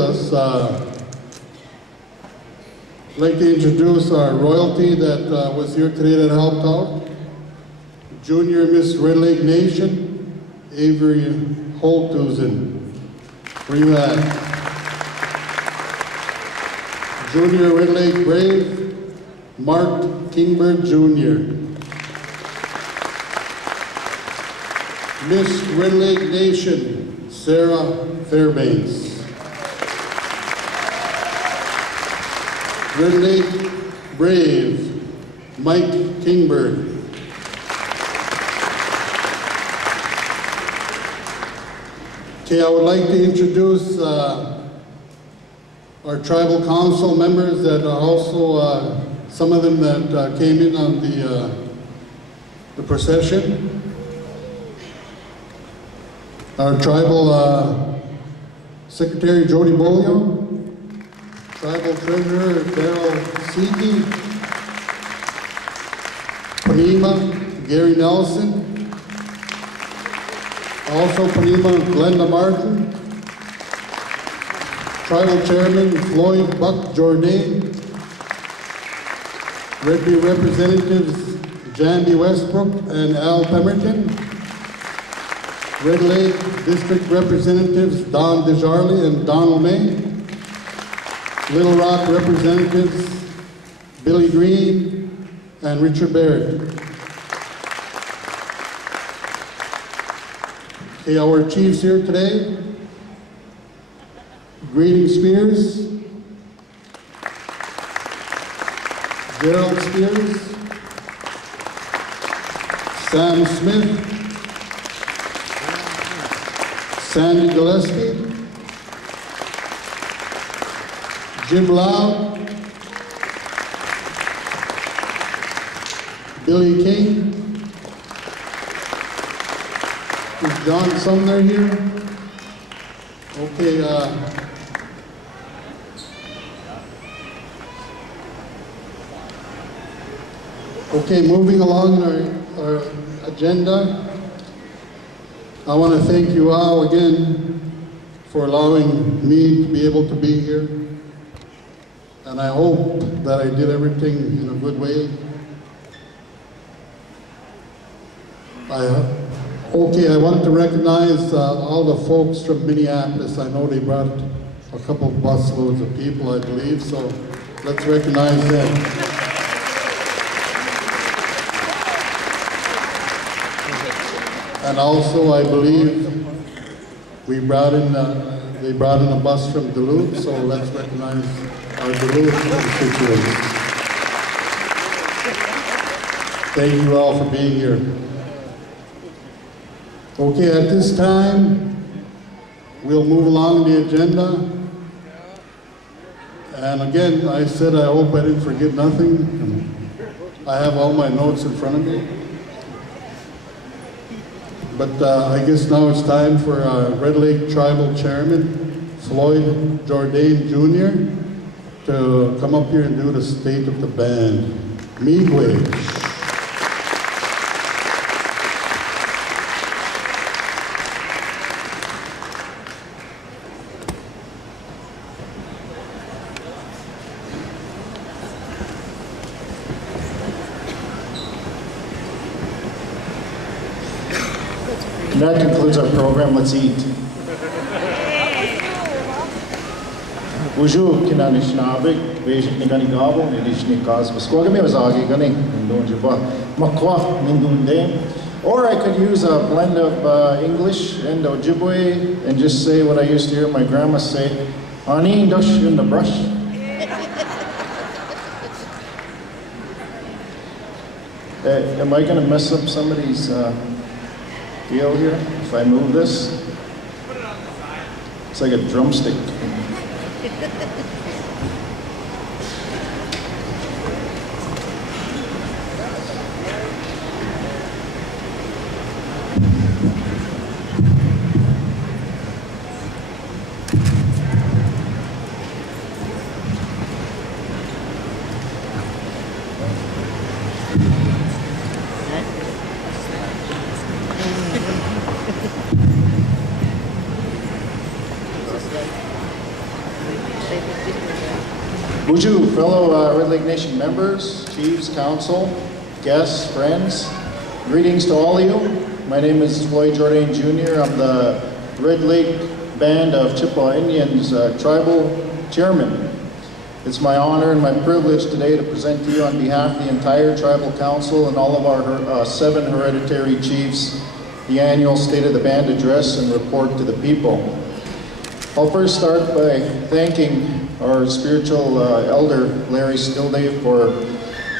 us, I'd like to introduce our royalty that was here today that helped out. Junior Miss Red Lake Nation, Avery Holtusen. Where you at? Junior Red Lake Brave, Mark Kingbird Jr. Miss Red Lake Nation, Sarah Fairbanks. Red Lake Brave, Mike Kingbird. Okay, I would like to introduce our tribal council members that are also, some of them that came in on the procession. Our tribal secretary, Jody Bolio. Tribal Treasurer Daryl Seegi, Panema Gary Nelson, also Panema Glenda Martin, Tribal Chairman Floyd Buck Jourdain, Red Bay Representatives Jandy Westbrook and Al Pemberton, Red Lake District Representatives Don DeJarley and Donald May, Little Rock Representatives Billy Green and Richard Barrett. Okay, our chiefs here today. Greeting Spears, Gerald Spears, Sam Smith, Sandy Gillespie, Jim Lau, Billy King. Is John Sumner here? Okay, okay, moving along in our agenda, I want to thank you all again for allowing me to be able to be here. And I hope that I did everything in a good way. I want to recognize all the folks from Minneapolis. I know they brought a couple of busloads of people, I believe, so let's recognize them. And also, I believe they brought in a bus from Duluth, so let's recognize our Duluth constituents. Thank you all for being here. Okay, at this time, we'll move along the agenda. And again, I said I hope I didn't forget nothing. I have all my notes in front of me. But I guess now it's time for Red Lake Tribal Chairman, Floyd Jourdain Jr., to come up here and do the state of the band, Midway. And that concludes our program. Let's eat. Bonjour, Kinanishnabik, Basic Niganigabo, Nidishnikas, Squagami was Agi Gunning, and Donjaba, Makwa, Mindunde. Or I could use a blend of English and Ojibwe and just say what I used to hear my grandma say, Ani Dush in the brush. Am I going to mess up somebody's deal here if I move this? It's like a drumstick. Buju, fellow Red Lake Nation members, chiefs, council, guests, friends, greetings to all of you. My name is Floyd Jourdain Jr. I'm the Red Lake Band of Chippewa Indians tribal chairman. It's my honor and my privilege today to present to you on behalf of the entire tribal council and all of our 7 hereditary chiefs the annual State of the Band address and report to the people. I'll first start by thanking our spiritual elder, Larry Stilday, for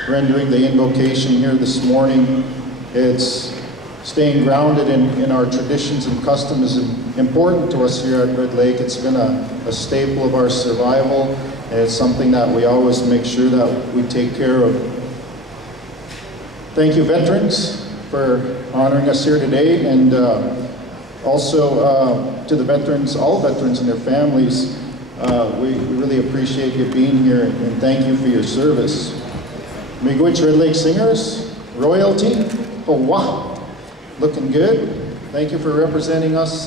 rendering the invocation here this morning. It's staying grounded in our traditions and customs is important to us here at Red Lake. It's been a staple of our survival, and it's something that we always make sure that we take care of. Thank you, veterans, for honoring us here today, and also to the veterans, all veterans and their families. We really appreciate you being here, and thank you for your service. Miigwech Red Lake Singers, royalty, oh wow, looking good. Thank you for representing us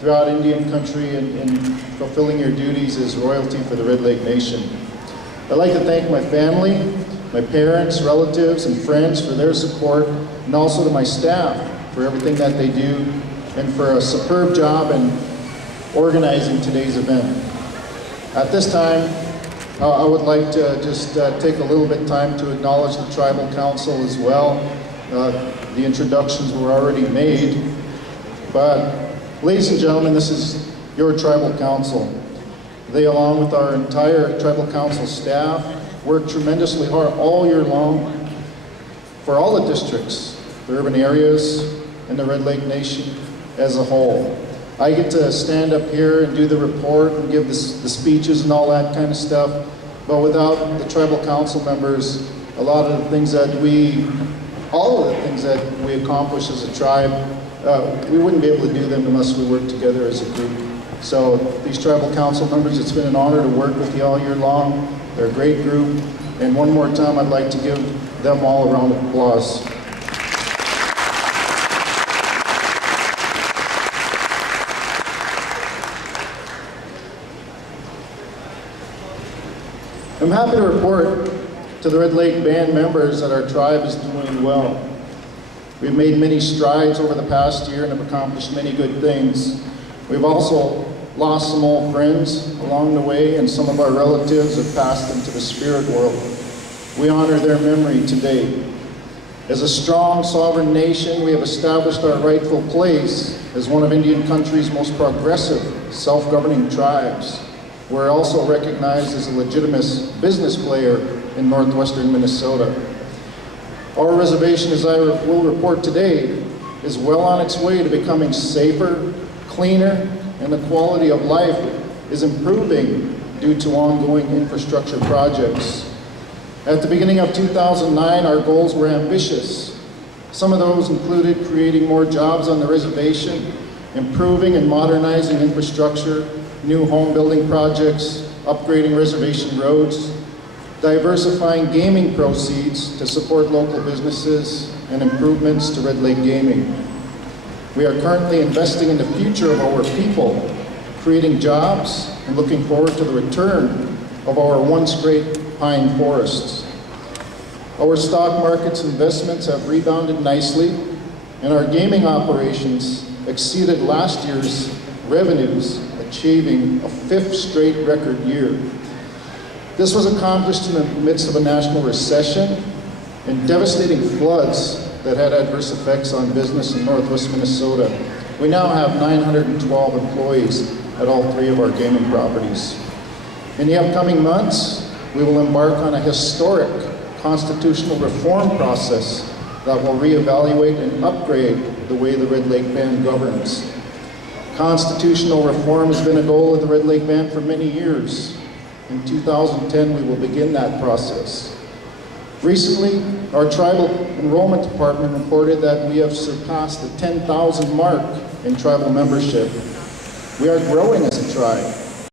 throughout Indian country and fulfilling your duties as royalty for the Red Lake Nation. I'd like to thank my family, my parents, relatives, and friends for their support, and also to my staff for everything that they do, and for a superb job in organizing today's event. At this time, I would like to just take a little bit of time to acknowledge the Tribal Council as well. The introductions were already made, but ladies and gentlemen, this is your Tribal Council. They, along with our entire Tribal Council staff, work tremendously hard all year long for all the districts, the urban areas, and the Red Lake Nation as a whole. I get to stand up here and do the report and give the speeches and all that kind of stuff, but without the Tribal Council members, a lot of the things that all of the things that we accomplish as a tribe, we wouldn't be able to do them unless we work together as a group. So these Tribal Council members, it's been an honor to work with you all year long. They're a great group, and one more time I'd like to give them all a round of applause. I'm happy to report to the Red Lake Band members that our tribe is doing well. We've made many strides over the past year and have accomplished many good things. We've also lost some old friends along the way, and some of our relatives have passed into the spirit world. We honor their memory today. As a strong, sovereign nation, we have established our rightful place as one of Indian country's most progressive, self-governing tribes. We're also recognized as a legitimate business player in northwestern Minnesota. Our reservation, as I will report today, is well on its way to becoming safer, cleaner, and the quality of life is improving due to ongoing infrastructure projects. At the beginning of 2009, our goals were ambitious. Some of those included creating more jobs on the reservation, improving and modernizing infrastructure, new home building projects, upgrading reservation roads, diversifying gaming proceeds to support local businesses, and improvements to Red Lake gaming. We are currently investing in the future of our people, creating jobs, and looking forward to the return of our once great pine forests. Our stock market's investments have rebounded nicely, and our gaming operations exceeded last year's revenues, achieving a 5th straight record year. This was accomplished in the midst of a national recession and devastating floods that had adverse effects on business in northwest Minnesota. We now have 912 employees at all 3 of our gaming properties. In the upcoming months, we will embark on a historic constitutional reform process that will reevaluate and upgrade the way the Red Lake Band governs. Constitutional reform has been a goal of the Red Lake Band for many years. In 2010, we will begin that process. Recently, our tribal enrollment department reported that we have surpassed the 10,000 mark in tribal membership. We are growing as a tribe.